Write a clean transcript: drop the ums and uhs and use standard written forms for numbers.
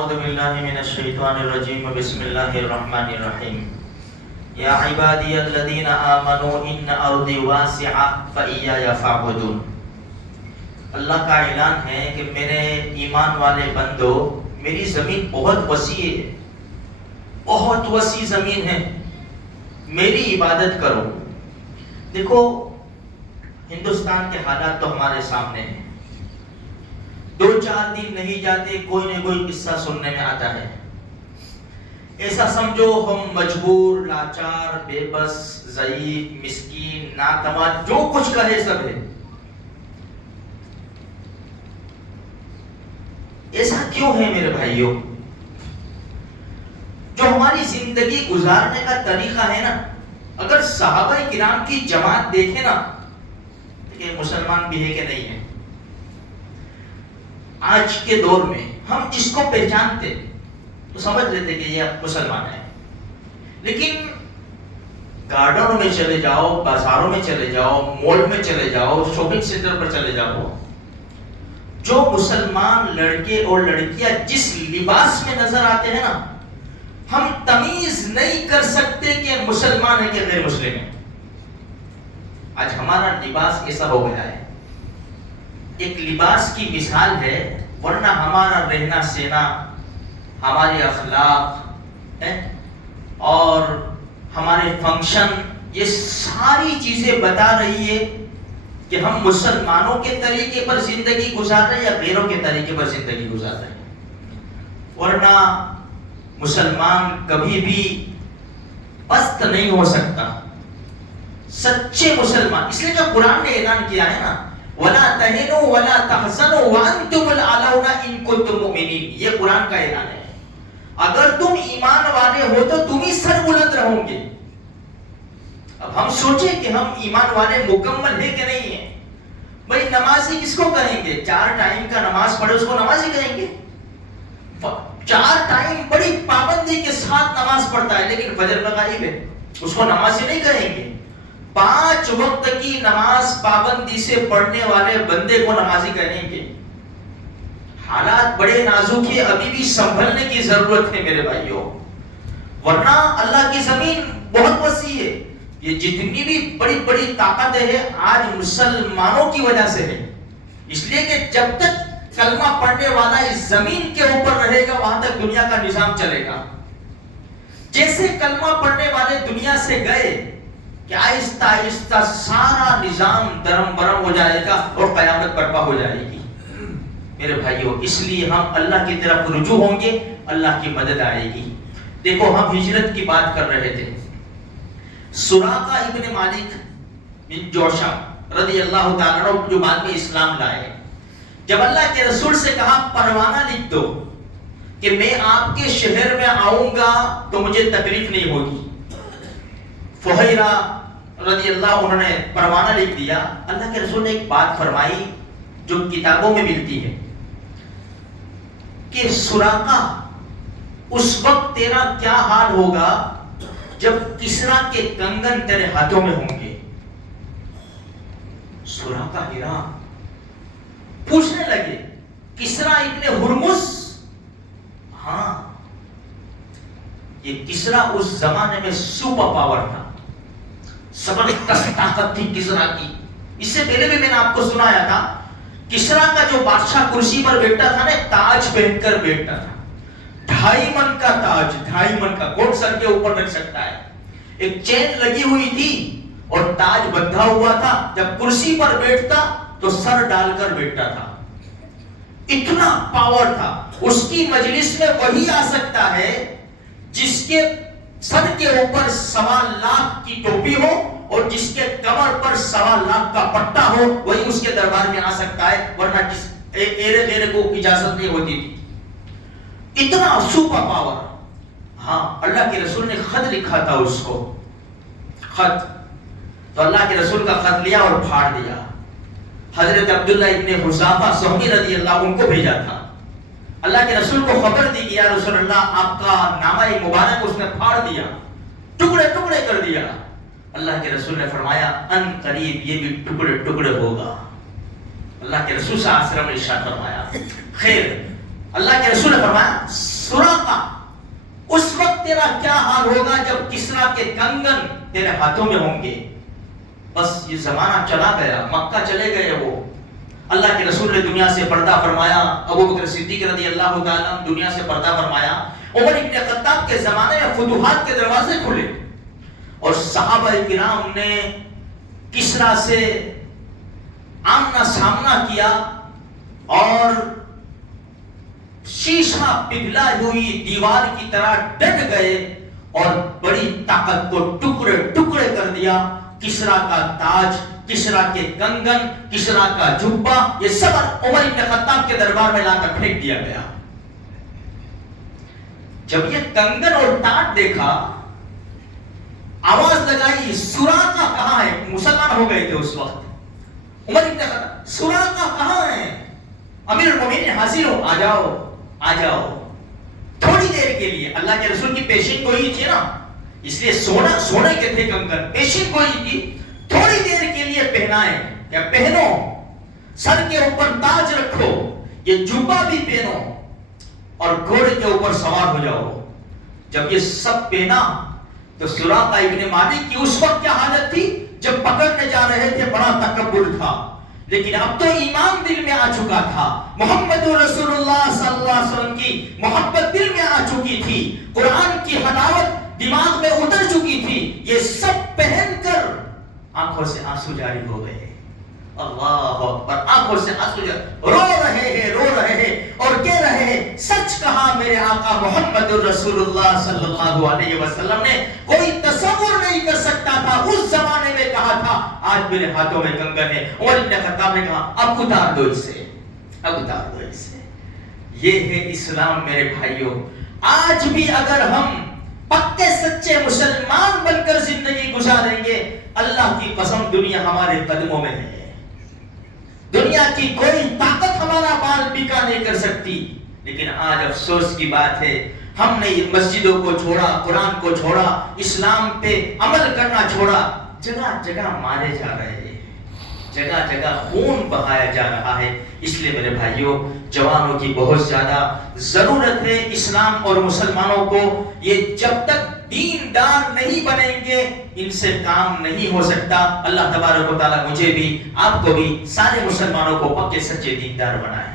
اعوذ باللہ من الشیطان الرجیم بسم اللہ الرحمن الرحیم یا عبادی الذین آمنوا ان ارضی واسعہ فإیایا فاعبدون۔ اللہ کا اعلان ہے کہ میرے ایمان والے بندو، میری زمین بہت وسیع ہے، بہت وسیع زمین ہے، میری عبادت کرو۔ دیکھو ہندوستان کے حالات تو ہمارے سامنے ہیں، 2-4 دن نہیں جاتے کوئی نہ کوئی قصہ سننے میں آتا ہے۔ ایسا سمجھو ہم مجبور، لاچار، بے بس، ضعیف، مسکین، ناتواں، جو کچھ کہے سب ہے۔ ایسا کیوں ہے میرے بھائیوں؟ جو ہماری زندگی گزارنے کا طریقہ ہے نا، اگر صحابہ کرام کی جماعت دیکھیں نا کہ مسلمان بھی ہے کہ نہیں ہے۔ آج کے دور میں ہم جس کو پہچانتے تو سمجھ لیتے کہ یہ مسلمان ہے، لیکن گارڈنوں میں چلے جاؤ، بازاروں میں چلے جاؤ، مال میں چلے جاؤ، شاپنگ سینٹر پر چلے جاؤ، جو مسلمان لڑکے اور لڑکیاں جس لباس میں نظر آتے ہیں نا، ہم تمیز نہیں کر سکتے کہ مسلمان ہے کہ غیر مسلم ہے۔ آج ہمارا لباس ایسا ہو گیا ہے، ایک لباس کی مثال ہے، ورنہ ہمارا رہنا سہنا، ہمارے اخلاق اور ہمارے فنکشن، یہ ساری چیزیں بتا رہی ہے کہ ہم مسلمانوں کے طریقے پر زندگی گزار رہے ہیں یا غیروں کے طریقے پر زندگی گزار رہے ہیں۔ ورنہ مسلمان کبھی بھی پست نہیں ہو سکتا، سچے مسلمان، اس لیے جو قرآن نے اعلان کیا ہے نا، وَلَا تَهِنُوا وَلَا تَحْزَنُوا وَأَنْتُمُ الْأَعْلَوْنَ إِن كُنتُم مُؤْمِنِينَ، یہ قرآن کا اعلان ہے۔ اگر تم ایمان والے ہو تو تم ہی سر بلند رہو گے۔ اب ہم سوچیں کہ ہم ایمان والے مکمل ہیں کہ نہیں ہیں۔ بھائی نمازی کس کو کہیں گے؟ 4 ٹائم کا نماز پڑھے اس کو نمازی کہیں گے؟ 4 ٹائم بڑی پابندی کے ساتھ نماز پڑھتا ہے لیکن فجر میں غائب ہے، اس کو نمازی نہیں کہیں گے۔ 5 وقت کی نماز پابندی سے پڑھنے والے بندے کو نمازی کہیں گے۔ حالات بڑے نازک ہیں، ابھی بھی سنبھلنے کی ضرورت ہے میرے بھائیوں، ورنہ اللہ کی زمین بہت وسیع ہے۔ یہ جتنی بھی بڑی بڑی طاقتیں ہیں آج مسلمانوں کی وجہ سے ہے، اس لیے کہ جب تک کلمہ پڑھنے والا اس زمین کے اوپر رہے گا وہاں تک دنیا کا نظام چلے گا۔ جیسے کلمہ پڑھنے والے دنیا سے گئے کہ آہستہ آہستہ سارا نظام درم برم ہو جائے گا اور قیامت برپا ہو جائے گی۔ میرے بھائیوں، اس لیے ہم اللہ کی طرف رجوع ہوں گے، اللہ کی مدد آئے گی۔ دیکھو ہم ہجرت کی بات کر رہے تھے، سراقہ ابن مالک بن جوشم رضی اللہ تعالیٰ عنہ جو بعد میں اسلام لائے، جب اللہ کے رسول سے کہا پروانہ لکھ دو کہ میں آپ کے شہر میں آؤں گا تو مجھے تکلیف نہیں ہوگی، فہیرہ رضی اللہ عنہ نے پروانہ لکھ دیا۔ اللہ کے رسول نے ایک بات فرمائی جو کتابوں میں ملتی ہے کہ سراقہ اس وقت تیرا کیا حال ہوگا جب کسرا کے کنگن تیرے ہاتھوں میں ہوں گے۔ سراقہ حیران، پوچھنے لگے کسرا ابن ہرمز؟ ہاں، یہ کسرا اس زمانے میں سپر پاور تھا، زبردست طاقت تھی کسرا کی۔ اس سے پہلے بھی میں نے آپ کو سنایا تھا، کسرا کا جو بادشاہ کرسی پر بیٹھتا تھا نا، تاج پہن کر بیٹھتا تھا، 2.5 من کا تاج، 2.5 من کا، کوٹ سر کے اوپر رکھ سکتا ہے، ایک چین لگی ہوئی تھی اور تاج بندھا ہوا تھا، جب کرسی پر بیٹھتا تو سر ڈال کر بیٹھتا تھا، اتنا پاور تھا۔ اس کی مجلس میں وہی آ سکتا ہے جس کے سر کے اوپر 1.25 لاکھ کی ٹوپی ہو اور جس کے کمر پر 1.25 لاکھ کا پٹا ہو، وہی اس کے دربار میں آ سکتا ہے، ورنہ ایرے غیرے کو اجازت نہیں ہوتی تھی، اتنا سپر پاور۔ ہاں، اللہ کے رسول نے خط لکھا تھا اس کو، خط، تو اللہ کے رسول کا خط لیا اور پھاڑ دیا۔ حضرت عبداللہ ابن حذافہ سہمی رضی اللہ ان کو بھیجا تھا، اللہ کے رسول کو خبر دی کہ یا رسول اللہ آپ کا نامہ مبارک اس نے پھاڑ دیا، ٹکڑے ٹکڑے کر دیا۔ اللہ کے رسول نے فرمایا ان قریب یہ بھی ٹکڑے ٹکڑے ہوگا۔ اللہ کے رسول صلی اللہ علیہ وسلم نے ارشاد فرمایا خیر، اللہ کے رسول نے فرمایا کیا حال ہوگا جب کسرا کے کنگن تیرے ہاتھوں میں ہوں گے. بس یہ زمانہ چلا گیا, مکہ چلے گئے وہ. اللہ کے رسول نے دنیا سے پردہ فرمایا, ابو بکر صدیق رضی اللہ تعالیٰ دنیا سے پردہ فرمایا, عمر ابن خطاب کے زمانے میں فتوحات کے دروازے کھلے, اور صحابہ کرام نے کسرا سے آمنا سامنا کیا اور شیشہ پگھلا ہوئی دیوار کی طرح ڈٹ گئے اور بڑی طاقت کو ٹکڑے ٹکڑے کر دیا. کسرا کا تاج, کسرا کے کنگن, کسرا کا جبہ, یہ سب عمر ابن خطاب کے دربار میں لا کر پھینک دیا گیا. جب یہ کنگن اور تاج دیکھا, آواز لگائی سراقہ کہاں ہے؟ مسلمان ہو گئے تھے اس وقت. عمر ابن خطاب, سراقہ کہاں ہے؟ امیر المومنین حاضر ہو, آ جاؤ آ جاؤ. تھوڑی دیر کے لیے, اللہ کے رسول کی پیشین گوئی تھی نا, اس لیے سونے کے تھے کنگن, پیشین گوئی تھی, تھوڑی دیر کے لیے پہنائے یا پہنو, سر کے اوپر تاج رکھو, یہ جبہ بھی پہنو اور گھوڑے کے اوپر سوار ہو جاؤ. جب یہ سب پہنا تو سراقہ ابن مالک کی اس وقت کیا حالت تھی؟ جب پکڑنے جا رہے تھے بڑا تکبر تھا, لیکن اب تو ایمان دل میں آ چکا تھا, محمد رسول اللہ صلی اللہ علیہ وسلم کی محبت دل میں آ چکی تھی, قرآن کی حلاوت دماغ میں اتر چکی تھی. یہ سب پہن کر آنکھوں سے آنسو جاری ہو گئے. اللہ اکبر, آنکھوں سے آنسو جاری, رو رہے ہیں اور کہہ رہے ہیں سچ کہا میرے آقا محمد رسول اللہ صلی اللہ علیہ وسلم نے, کوئی تصور نہیں کر سکتا تھا اس زمانے میں کہا تھا آج میرے ہاتھوں میں کنگن ہے. عمر ابن خطاب نے کہا اب اتار دو اسے, اب اتار دو اسے. یہ ہے اسلام میرے بھائیوں. آج بھی اگر ہم پکے سچے مسلمان بن کر زندگی گزاریں گے, اللہ کی قسم دنیا ہمارے قدموں میں ہے. دنیا کی کوئی طاقت ہمارا بال بیکا نہیں کر سکتی. لیکن آج افسوس کی بات ہے, ہم نے مسجدوں کو چھوڑا, قرآن کو چھوڑا, اسلام پہ عمل کرنا چھوڑا. جگہ جگہ مارے جا رہے ہیں, جگہ جگہ خون بہایا جا رہا ہے. اس لیے میرے بھائیوں, جوانوں کی بہت زیادہ ضرورت ہے اسلام اور مسلمانوں کو. یہ جب تک دیندار نہیں بنیں گے ان سے کام نہیں ہو سکتا. اللہ تبارک و تعالیٰ مجھے بھی, آپ کو بھی, سارے مسلمانوں کو پکے سچے دیندار بنائے.